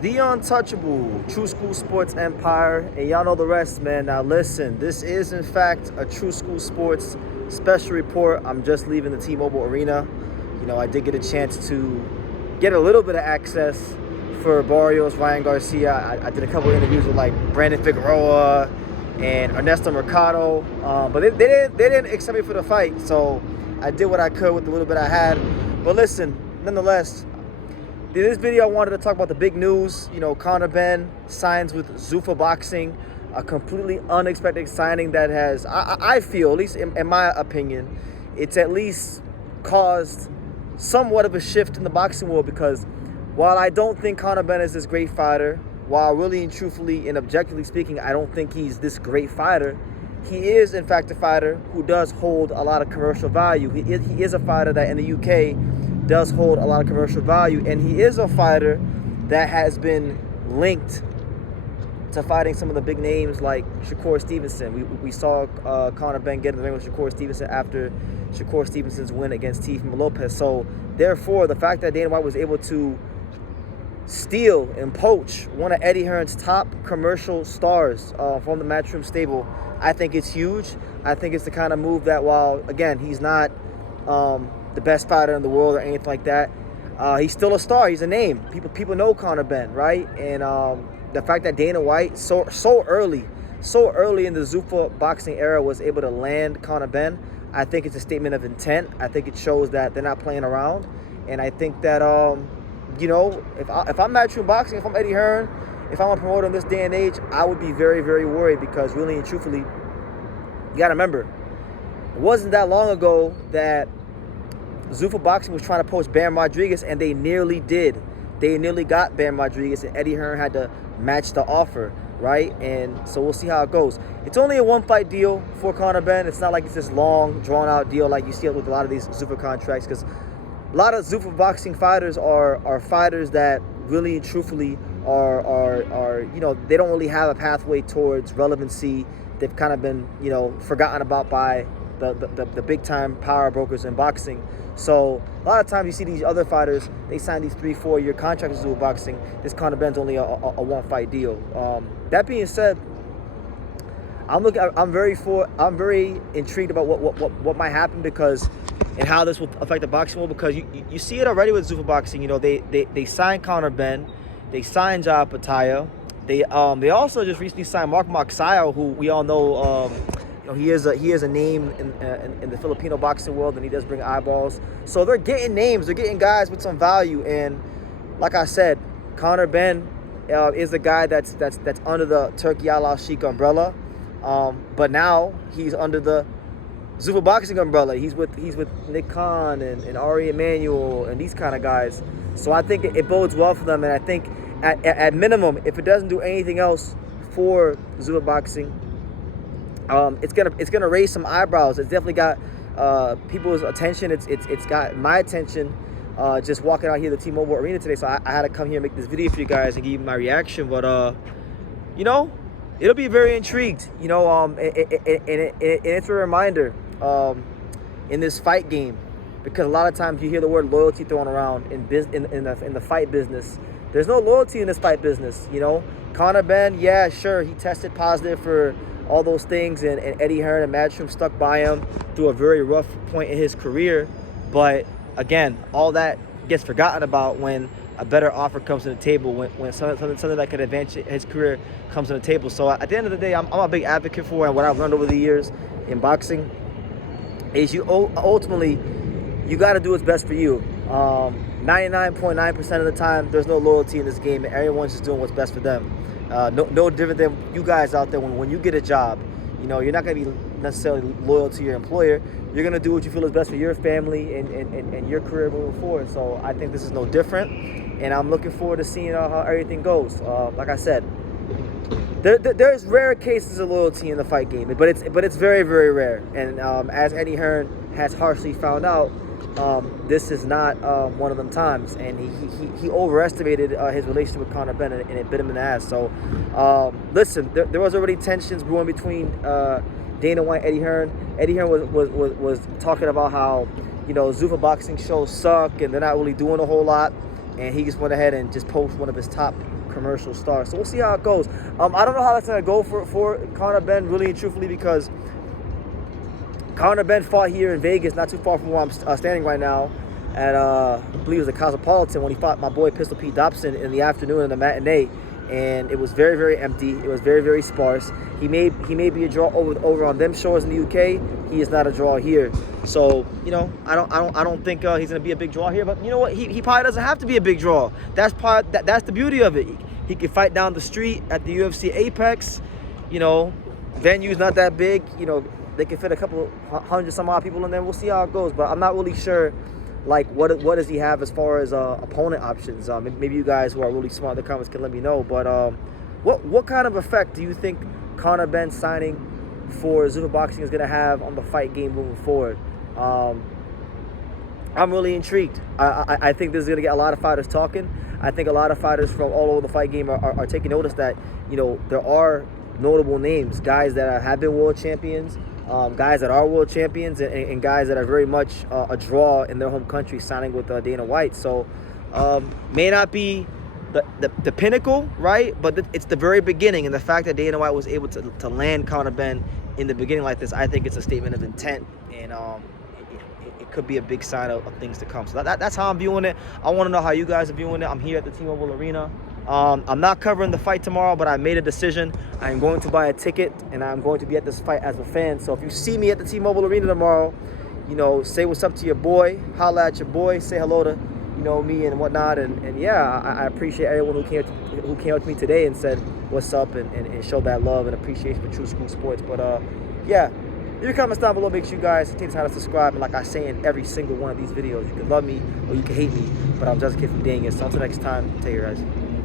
The untouchable, True School Sports Empire, and y'all know the rest, man. Now listen, this is in fact a True School Sports special report. I'm just leaving the T-Mobile Arena. I did get a chance to get a little bit of access for Barrios, Ryan Garcia. I did a couple of interviews with like Brandon Figueroa and Ernesto Mercado, but they didn't accept me for the fight, so I did what I could with the little bit I had. But listen, nonetheless, in this video, I wanted to talk about the big news. Conor Benn signs with Zuffa Boxing, a completely unexpected signing that has, I feel, at least in my opinion, it's at least caused somewhat of a shift in the boxing world, because while I don't think Conor Benn is this great fighter, while really and truthfully and objectively speaking, I don't think he's this great fighter, he is in fact a fighter who does hold a lot of commercial value. He is a fighter that in the UK does hold a lot of commercial value, and he is a fighter that has been linked to fighting some of the big names like Shakur Stevenson. We saw Conor Benn get in the ring with Shakur Stevenson after Shakur Stevenson's win against Teofimo Lopez. So therefore, the fact that Dana White was able to steal and poach one of Eddie Hearn's top commercial stars from the Matchroom stable, I think it's huge. I think it's the kind of move that, while again he's not the best fighter in the world or anything like that, he's still a star. He's a name. People know Conor Benn, right? And the fact that Dana White so early in the Zuffa boxing era was able to land Conor Benn, I think it's a statement of intent. I think it shows that they're not playing around, and I think that if I'm Matchroom Boxing, if I'm Eddie Hearn, if I'm a promoter in this day and age, I would be very, very worried, because really and truthfully, you got to remember, it wasn't that long ago that Zuffa Boxing was trying to poach Bam Rodriguez, and they nearly did. They nearly got Bam Rodriguez, and Eddie Hearn had to match the offer, right? And so we'll see how it goes. It's only a one-fight deal for Conor Benn. It's not like it's this long, drawn-out deal like you see with a lot of these Zuffa contracts, because a lot of Zuffa Boxing fighters are fighters that really and truthfully are they don't really have a pathway towards relevancy. They've kind of been forgotten about by the big time power brokers in boxing. So a lot of times you see these other fighters, they sign these 3-4 year contracts with boxing. This Conor Benn's only a one fight deal. That being said, I'm very intrigued about what might happen, because and how this will affect the boxing world, because you see it already with Zuffa Boxing. They signed Conor Benn, they signed Ja Pataya, they also just recently signed Mark Magsayo, who we all know. He is a name in the Filipino boxing world, and he does bring eyeballs. So they're getting names, they're getting guys with some value. And like I said, Conor Benn is the guy that's under the Turkey Al Sheikh umbrella, but now he's under the Zuffa Boxing umbrella. He's with Nick Khan and Ari Emanuel and these kind of guys. So I think it bodes well for them, and I think at minimum, if it doesn't do anything else for Zuffa Boxing, it's gonna raise some eyebrows. It's definitely got people's attention. It's got my attention just walking out here to the T-Mobile Arena today. So I had to come here and make this video for you guys and give you my reaction. But it'll be very intrigued. And it's a reminder in this fight game, because a lot of times you hear the word loyalty thrown around in the fight business. There's no loyalty in this fight business. Conor Benn, yeah, sure, he tested positive for all those things, and Eddie Hearn and Matchroom stuck by him through a very rough point in his career. But again, all that gets forgotten about when a better offer comes to the table, when something that could advance his career comes to the table. So at the end of the day, I'm a big advocate for, and what I've learned over the years in boxing is ultimately you got to do what's best for you. 99.9% of the time, there's no loyalty in this game, and everyone's just doing what's best for them. No different than you guys out there. When you get a job, you're not going to be necessarily loyal to your employer. You're going to do what you feel is best for your family and your career moving forward. So I think this is no different, and I'm looking forward to seeing how everything goes. Like I said, there's rare cases of loyalty in the fight game, but it's very, very rare. And as Eddie Hearn has harshly found out, this is not one of them times, and he overestimated his relationship with Conor Benn, and it bit him in the ass. So listen, there was already tensions brewing between Dana White and Eddie Hearn. Eddie Hearn was talking about how Zuffa boxing shows suck and they're not really doing a whole lot, and he just went ahead and just posted one of his top commercial star. So we'll see how it goes. I don't know how that's going to go for Conor Benn, really and truthfully, because Conor Benn fought here in Vegas, not too far from where I'm standing right now, at I believe it was the Cosmopolitan, when he fought my boy Pistol Pete Dobson in the afternoon in the matinee, and it was very, very empty. It was very, very sparse. He may be a draw over on them shores in the UK. He is not a draw here. So, you know, I don't think he's gonna be a big draw here. But you know what? He probably doesn't have to be a big draw. That's the beauty of it. He can fight down the street at the UFC Apex. You know, venue's not that big. You know, they can fit a couple hundred some odd people in there. We'll see how it goes. But I'm not really sure, like, what does he have as far as opponent options. Maybe you guys who are really smart in the comments can let me know. But what kind of effect do you think Conor Benn signing for Zuffa Boxing is going to have on the fight game moving forward? I'm really intrigued. I think this is going to get a lot of fighters talking. I think a lot of fighters from all over the fight game are taking notice that, you know, there are notable names, guys that have been world champions, guys that are world champions, and guys that are very much a draw in their home country signing with Dana White. So may not be the pinnacle, right? But it's the very beginning, and the fact that Dana White was able to land Conor Benn in the beginning like this, I think it's a statement of intent, and it could be a big sign of things to come. So that's how I'm viewing it. I want to know how you guys are viewing it. I'm here at the T-Mobile Arena. I'm not covering the fight tomorrow, but I made a decision. I'm going to buy a ticket, and I'm going to be at this fight as a fan. So if you see me at the T-Mobile Arena tomorrow, you know, say what's up to your boy, holla at your boy, say hello to, you know, me and whatnot. And yeah, I appreciate everyone who came up to me today and said what's up and showed that love and appreciation for True School Sports. But yeah, leave your comments down below. Make sure you guys take time to subscribe. And like I say in every single one of these videos, you can love me or you can hate me, but I'm just a kid from Daniel. So until next time, take care, guys.